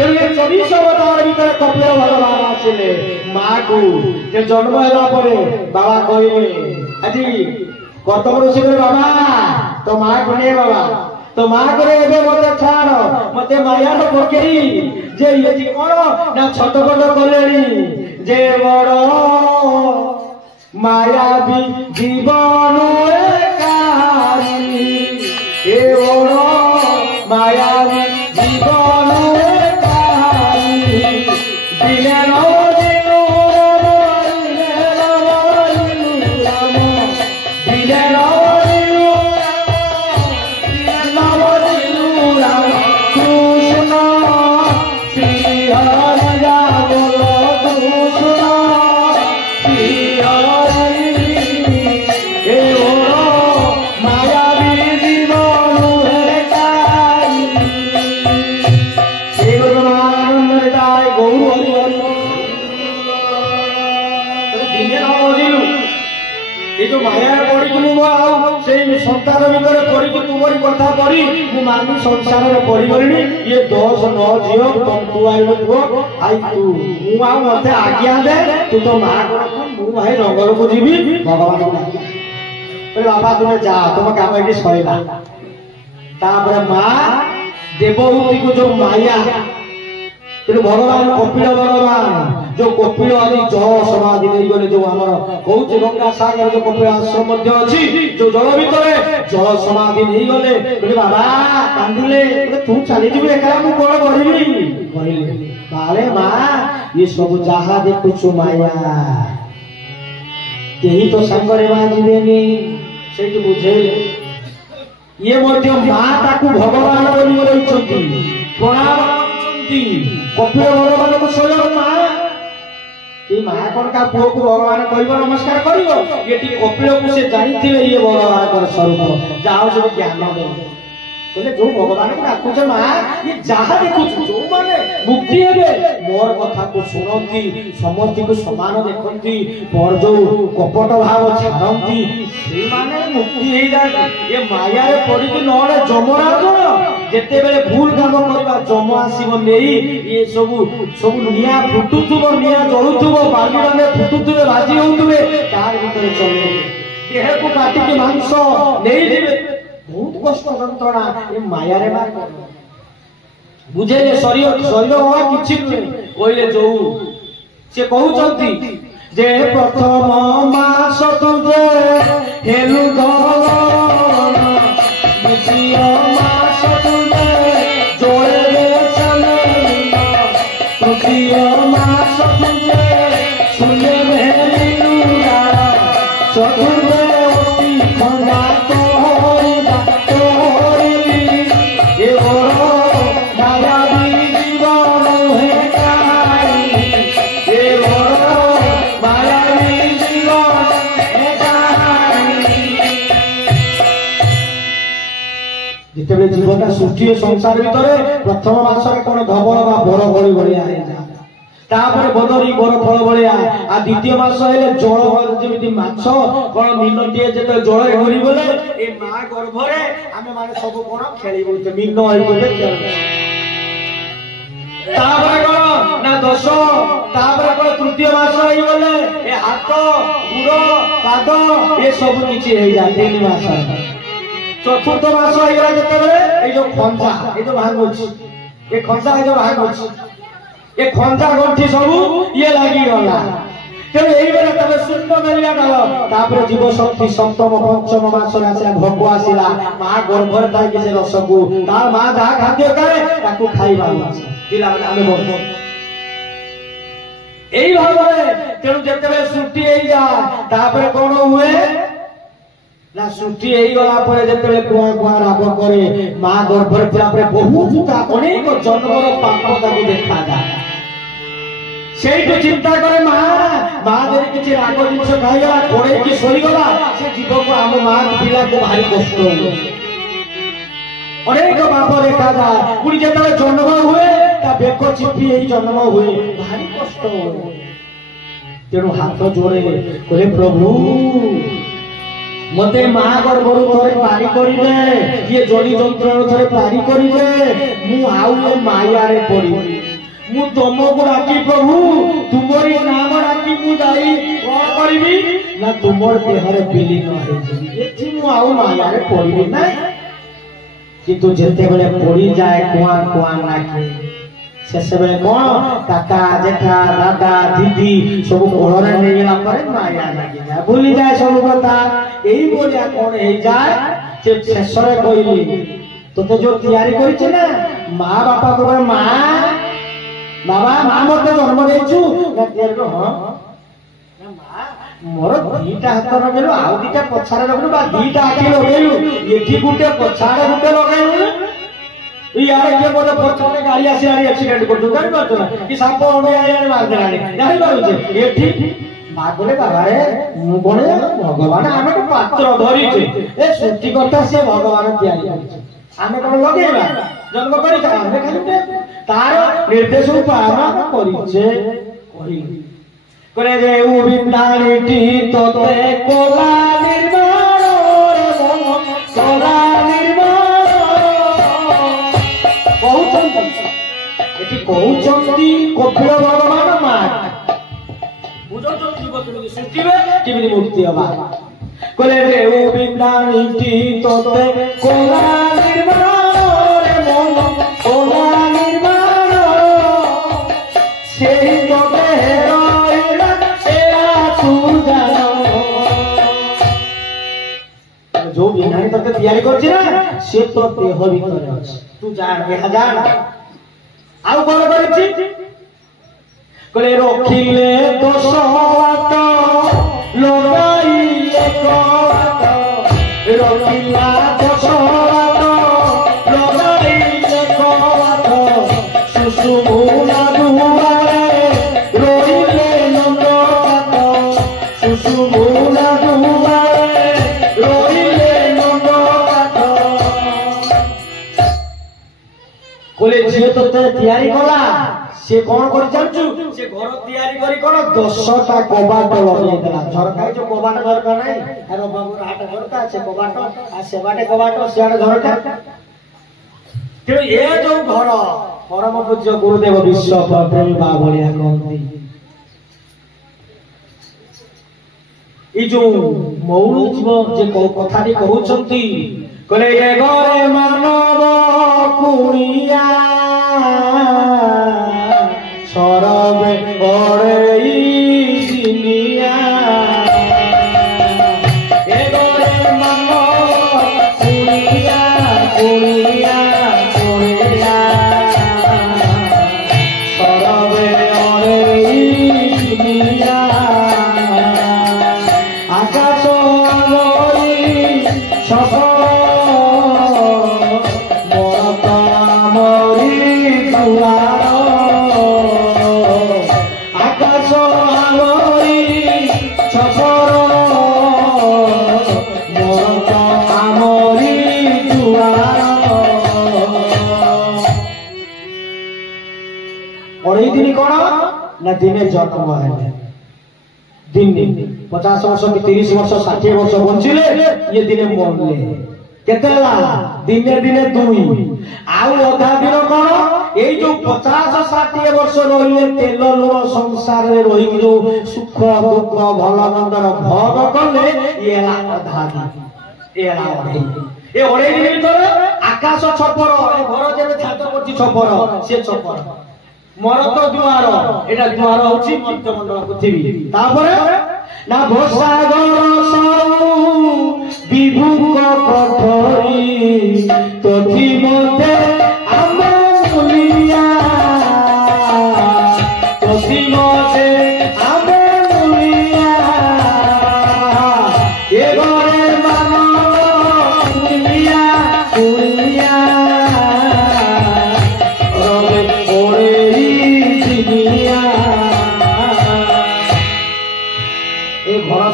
तेरे 24 अवतार भीतर कपिल भगवान आसिले माँ को जे जन्म होला परे बाबा कहले আজি कतम ऋषि बाबा तो माँ को ने बाबा तो माँ करे एबे मते छाड़ मते माया रो पकेई जे ये कोन ना छटपट कलेनी जे बड़ माया भी जीवन एकाई ए बड़ माया भी जीवन एकाई दिले नो संसार भीतर पड़ी तुमरी कथा पड़ी मु मानी संसार में पड़ी गली ये 10 9 झियो तुम तू आई पुओ आई तू मु आ मते आज्ञा दे तू तो मां को मु भाई नगर को जीवी भगवान अरे बाबा तुम जा तुम काम एटी सइला तापर मां देवहूति को जो माया तेरे भगवान कपिल भगवान जो कपिल आदि जल समाधि नहीं गले जो हमर कहउचे गंगा सागर जो कपिल आश्रम मध्य अछि जो जल भितरे जल समाधि नहीं गले बोले बाबा कांदिले तू चली जिबे एका मु कोन करबी कहले बाले मां ये सब जहा देखुछु माया तेही तो संगरे मा जीवेनी सेठी बुझेले ये मध्य मां ताकू भगवान बोली रहिछंती प्रणाम करछंती कपिल भगवान को स्वयं मां ये मां कोन का पुओ को भगवान कहबो नमस्कार करियो एटी कपिल को से जानिथिले ये भगवान कर स्वरूप जाओ सब ज्ञान दे बोले जो भगवान को डाकुछ मां ये जहा देखुछ जो माने मुक्ति हेबे मोर कथा को सुनंती समस्ती को समान देखंती पर जो कपट भाव छाड़ंती से माने मुक्ति हे जाय ये माया रे पड़ी कि नले जमराज जेते बेले भूल काम करबा जम आसीबो नेई ये सब निया फुटुथुबो निया जळुथुबो बाली माने फुटुथुबे बाजी होउथुबे तार भीतर चले देह को काटी के मांस नेई दिबे बहुत कष्ट जंत्रणा ये माया रे मार बुझे जे शरीर होवा किछि कहले जो से कहउचंती जे प्रथम मास तुजे हेलु दलन द्वितीय मास तुजे जोड़े रे चलना तृतीय मास तुजे सुने भेलुरा चतुर्थ ओटी खंडा जिते जीवन सृष्टि संसार भितर प्रथम मासरे कोन धवल बा बर भଳି भଳିया हे जा तापर बदरी बर फल भଳିया आ द्वितीय मास हेले जल जेमिति माछ कोन मिनटिए जेते जल घोरी बोले ए मा गर्भरे आमे माने सब कोन खेली बोलते मिन होई बोले तापर कोन ना दश तापर कोन तृतीय मास होई बोले ए हाथ गुड़ पाद ए सब किछि हे जा 3 मास चतुर्थ मास होइगला जेतेबेले ए जो खंजा ए जो भाग होछि ए खंजा ए जो भाग होछि ए खंजा गंठी सब ये लागि गला तेरे एई बेला तबे शून्य मेलिया डालो तापर जीव शक्ति सप्तम पंचम मास रे आसिला भोग आसिला मा गर्भर ताई के से रसकु ता मा जा खाद्य करे ताकू खाइबा दिला आमे बोल एई भाबरे तेनु जेतेबेले सृष्टि एई जा तापर कोन हुए ना सृष्टि एई गला परे जेतेबेले कुआ कुआ राग करे मा गर्भर थिला परे बहुत ता अनेक जन्मर पाप ताकू देखा जाय सेठो चिंता करे मा जदि किछि राग जिंस खाइला कोड़े कि सोई गला से जीव को आम मा पिला को भारी कष्ट हो अनेक पाप देखा जाय पुनी जेतेबेले जन्म हुए ता बेक चिपी एई जन्म हुए भारी कष्ट हो तेनु हाथ जोड़े कहले प्रभु मते मां गर्भरु थरे पारी करिवे ये जनी जंत्रनु थरे पारी करिवे मु आउ ए माया रे पड़ी मु तुमको राखी प्रभु तुमरी नाम राखी मु जाई कोन करबी ना तुमर देह रे विलीन हो जेबी एठी मु आउ माया रे पड़ीबी ना किंतु जेते बेले पड़ी जाए कुआं कुआं नाखी शेष बेले कोन काका जेठा दादा दीदी सब कोलरे नै गेला परे माया लागी जाए भूली जाए सब कथा एही बोलिया कोन हे जाए जे शेष रे कइली तोते जो तैयारी करिछ ना मां बापा को मां बाबा मां मते जन्म देछु ना तैयारी को हां ना मां मोर दीटा हाथ लगेलु आ दीटा पछारे लगेलु बा दीटा आखि लगेलु एठी गुटे पछारे गुटे लगेलु यार के बोले पछारे गाड़ी आसी आरी एक्सीडेंट कर दु कर तो कि साप ओने आया मार देलानी नाही बारुचे एठी मां बोले बाबा रे मु कोने भगवान आमे तो पात्र धरी छे ए सृष्टि करता से भगवान तैयारी करछे आमे कोन लगेबा जन्म करी का आमे खाली तार निर्देश पालन करिछे कहि करे रे उ बिंदानीटी तोते कोला निर्माण रे मन कोला निर्माण कहउछंती एठी कहउछंती कपिल भगवान मां बुझो तो जीव केमि सृष्टिबे केमि मुक्ति हबा करे रे उ बिंदानीटी तोते कोला निर्माण रे मन कोला निर्माण सेही तोते जो बिनाई तक तैयारी करछि ना से तो देह भीतर अछि तू जान ए हजार आउ कोन करिछि कले रखिले दोष वाट लगाइले कोट रखिला दोष वाट लगाइले कोट सुसुमुना दुआरे रोइले नंदनाथ सुसुमुना दुआरे रोइले नंदनाथ कोले जे तते तैयारी कला से कोन कर जानछु से घर तैयारी करी कोन 10टा कबाट लगे देला झरकाई जो कबाट झरका नै आरो बाबू हाट झरका से कबाट आ सेबाटे कबाट सियाड झरका तेरो ए जो घर परम पूज्य गुरुदेव विश्व प्रेमी बा भलिया कहंती ई जो मौन जीव जे कथाटी कहउछंती कले ए घरे मानव कुड़िया सरबे ओरेई दुनिया ए घरे मानव कुड़िया कुड़िया कुड़िया सरबे ओरेई दुनिया आकाश आलोई सफल ना दिने जन्म है दिन दिन 50 वर्ष की 30 वर्ष 60 वर्ष बंचिले ये दिने मरले केतेला दिने दिने दुई आउ अधा दिन कोन एई जो 50 60 वर्ष रहिले तेल लूण संसार रे रही जो सुख दुख भल मंदर भोग करले एला अधा दिन एला ए ओरे दिन भीतर आकाश छपर ए घर जेबे छात करछि छपर से छपर मरत द्वार एटा द्वार होछि मर्त्य मंडल पृथ्वी तापरे ना भोसागर सौ विभुक कठोरी तथि मते आमे मुलिया तथि मते आमे मुलिया ए घरे मानव मुलिया मुलिया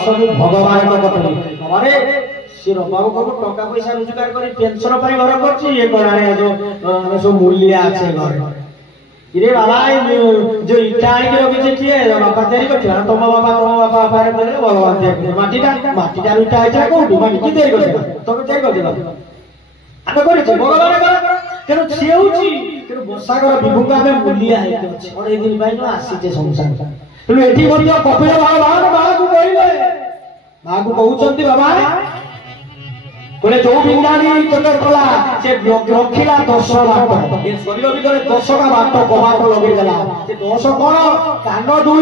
सब भगवान को कथन अरे से बाबू को टका पैसा रोजगार करी पेंशन पाई घर करछि ये कोणारे जो सब मूल्य আছে घर इरे बाबा जो इटा आनी के रखिछे किए बापा तैयारी करछे ना तुम बापा पारे बोले भगवान देख माटीटा इटा आइछे कोउठी माटी कि तैयारी करछे तमे तैयारी करछे आमे करिछे भगवान कर केनो सेउची केनो बसागर विभुग आमे मुलिया हे अछि 18 दिन बाइ न आसीचे संसार तेणु एठी मध्य कपिल बाबा को कहिबे मां को कहउचंती बाबा बोले जो बिंदानी तकर कला से रखिला 10 बाट ए शरीर भीतर 10 का बाट कबाट लगे देला से 10 कोन कान 2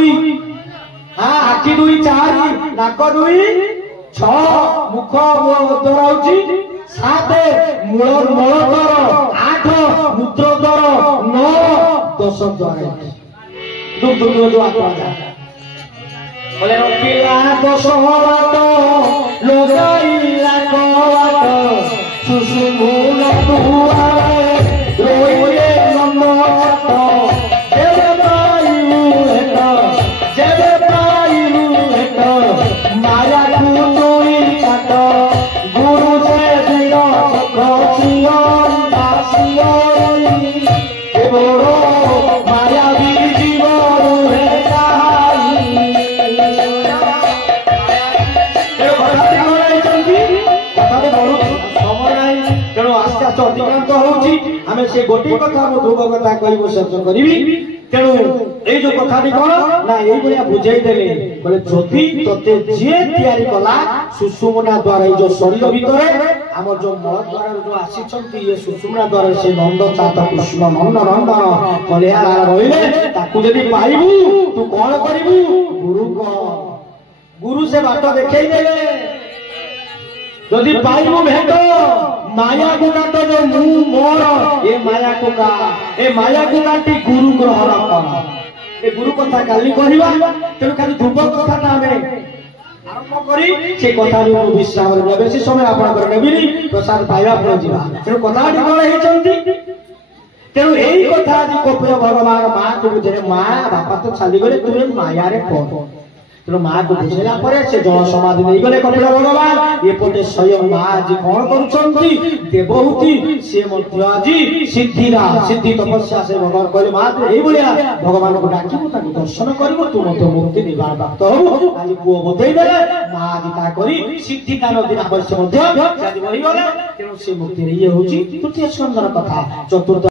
हां आखि 2 4 नाक 2 6 मुख दराउची 7 मूल मलतर 8 मूत्रदर 9 10 द्वार दुख जो आत्मा बोले रखिला 10 बाट लगाइला कवाट सुसुमुन तुआरे रोइले नमत जेबे पाइलु हेत माया कुतुई काट गुरु से दिल सखसियन दासियन ए बड़ो माया भी जीवन हे अधिकांत होमें से गोटे कथा ध्रुव कथा कह चर्चा करी तेणु ये जो कथा कौन ना ये बुझे देले बोले जदि तोते जी तैयारी कला सुषुम्ना द्वारा जो शरीर भितर आम जो मल द्वारा जो आसी ये सुषुम्ना द्वारा से नंद चात कृष्ण नंद नंदन कलिया रही ताकू पाइबू तू कौन करू गुरु गुरु से बाट देखे देवे जदि पाइबू भेट माया को काट जो मु मोर ए माया को काटी गुरु ग्रहण कर ए गुरु कथा काली कहवा तेणु खाली ध्रुव कथा आरंभ करी से कथा जो विश्राम रे बेसी समय आपन नेबिनी प्रसाद पाइबा पर जीवा तेणु कथाटी कोन हेचंती तेणु एई कथा आज कपिल भगवान मां को बुझे मां बापा तो छाली गले तुरे माया रे पड़ तेणु माँ को बुझेला से जल समाधि नहीं गले कपिल भगवान ये पटे स्वयं माँ आज कौन करुछंती देवहूति से आज सिद्धि तपस्या से भगवान कहले माँ तू ये भाया भगवान को डाकिबू ताकू दर्शन करिबो तू मते मुक्ति निर्वाण प्राप्त होबो आज पुओ बतई देले माँ आज ता करी सिद्धि का दिन अवश्य मध्य आज बही गले तेणु से मुक्ति ये होची तृतीय स्कंदर कथा चतुर्थ